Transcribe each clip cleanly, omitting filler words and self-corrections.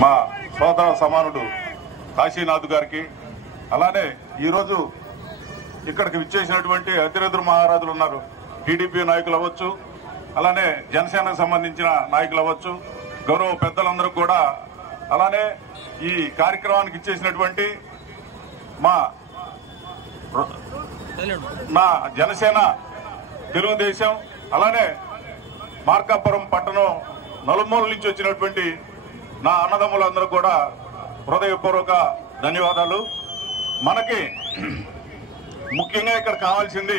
మా సోదర సమానుడు కాశీనాథ్ గారికి, అలానే ఈరోజు ఇక్కడికి విచ్చేసినటువంటి అతిరథులు మహారాజులు ఉన్నారు. టీడీపీ నాయకులు అవ్వచ్చు, అలానే జనసేనకు సంబంధించిన నాయకులు అవ్వచ్చు, గౌరవ పెద్దలందరూ కూడా, అలానే ఈ కార్యక్రమానికి ఇచ్చేసినటువంటి మా జనసేన, తెలుగుదేశం, అలానే మార్కాపురం పట్టణం నలుమూల నుంచి వచ్చినటువంటి నా అన్నదమ్ములందరూ కూడా హృదయపూర్వక ధన్యవాదాలు. మనకి ముఖ్యంగా ఇక్కడ కావాల్సింది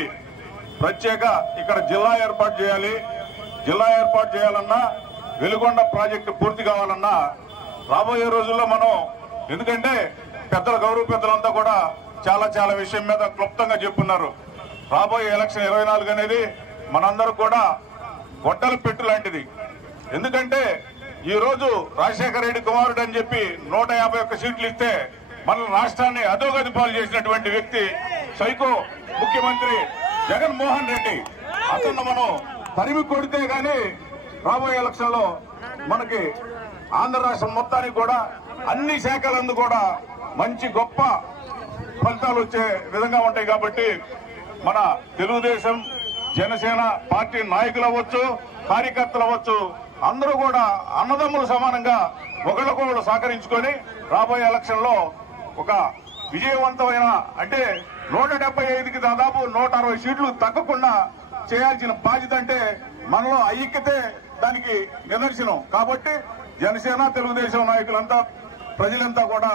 ప్రత్యేక ఇక్కడ జిల్లా ఏర్పాటు చేయాలి. జిల్లా ఏర్పాటు చేయాలన్నా, వెలుగొండ ప్రాజెక్టు పూర్తి కావాలన్నా రాబోయే రోజుల్లో మనం, ఎందుకంటే పెద్దల గౌరవ పెద్దలంతా కూడా చాలా విషయం మీద క్లుప్తంగా చెప్పున్నారు. రాబోయే ఎలక్షన్ 24 అనేది మనందరూ కూడా గొడ్డల పెట్టు లాంటిది. ఎందుకంటే ఈ రోజు రాజశేఖర రెడ్డి కుమారుడు అని చెప్పి 151 సీట్లు ఇస్తే మన రాష్ట్రాన్ని అధోగతి పాలు చేసినటువంటి వ్యక్తి సైకో ముఖ్యమంత్రి జగన్మోహన్ రెడ్డి. అతను మనం తరిమి కొడితే గాని రాబోయే ఎలక్షన్ లో మనకి ఆంధ్ర రాష్ట్రం మొత్తానికి కూడా అన్ని శాఖలందు కూడా మంచి గొప్ప ఫలితాలు వచ్చే విధంగా ఉంటాయి. కాబట్టి మన తెలుగుదేశం, జనసేన పార్టీ నాయకులు అవ్వచ్చు, కార్యకర్తలు అవ్వచ్చు, అందరూ కూడా అన్నదమ్ములు సమానంగా ఒకళ్ళకొకళ్ళు సహకరించుకొని రాబోయే ఎలక్షన్ లో ఒక విజయవంతమైన, అంటే 175కి దాదాపు 160 సీట్లు తగ్గకుండా చేయాల్సిన బాధ్యత, అంటే మనలో ఐక్యతే దానికి నిదర్శనం. కాబట్టి జనసేన, తెలుగుదేశం నాయకులంతా, ప్రజలంతా కూడా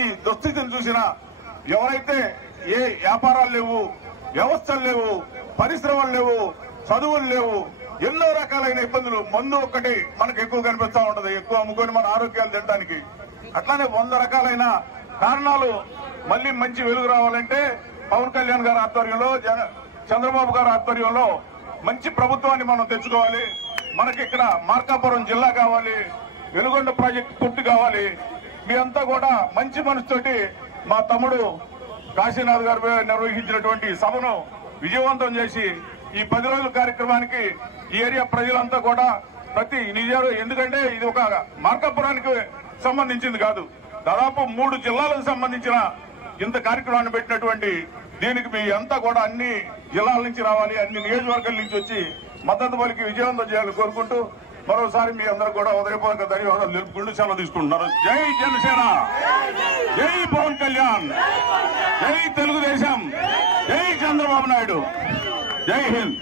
ఈ దుస్థితిని చూసినా, ఎవరైతే ఏ వ్యాపారాలు లేవు, వ్యవస్థలు లేవు, పరిశ్రమలు లేవు, చదువులు లేవు, ఎన్నో రకాలైన ఇబ్బందులు, మందు ఒక్కటి మనకు ఎక్కువ కనిపిస్తా ఉంటది, ఎక్కువ అమ్ముకొని మన ఆరోగ్యాలు తినడానికి. అట్లానే 100 రకాలైన కారణాలు. మళ్ళీ మంచి వెలుగు రావాలంటే పవన్ కళ్యాణ్ గారి ఆధ్వర్యంలో, చంద్రబాబు గారి ఆధ్వర్యంలో మంచి ప్రభుత్వాన్ని మనం తెచ్చుకోవాలి. మనకి ఇక్కడ మార్కాపురం జిల్లా కావాలి, వెలుగొండ ప్రాజెక్టు పూర్తి కావాలి. మీ అంతా కూడా మంచి మనసుతోటి మా తమ్ముడు కాశీనాథ్ గారు నిర్వహించినటువంటి సభను విజయవంతం చేసి ఈ 10 రోజుల కార్యక్రమానికి ఈ ఏరియా ప్రజలంతా కూడా ప్రతి నిజాలు, ఎందుకంటే ఇది ఒక మార్కాపురానికి సంబంధించింది కాదు, దాదాపు 3 జిల్లాలకు సంబంధించిన ఇంత కార్యక్రమాన్ని పెట్టినటువంటి దీనికి మీ అంతా కూడా అన్ని జిల్లాల నుంచి రావాలి, అన్ని నియోజకవర్గాల నుంచి వచ్చి మద్దతు పలికి విజయవంతం చేయాలని కోరుకుంటూ మరోసారి మీ అందరూ కూడా హృదయపూర్వక ధన్యవాదాలు తెలుపుకుంటూ సెలవు తీసుకుంటున్నారు. జై జనసేన, జై పవన్ కళ్యాణ్, జై తెలుగుదేశం, జై చంద్రబాబు నాయుడు, జై హింద్.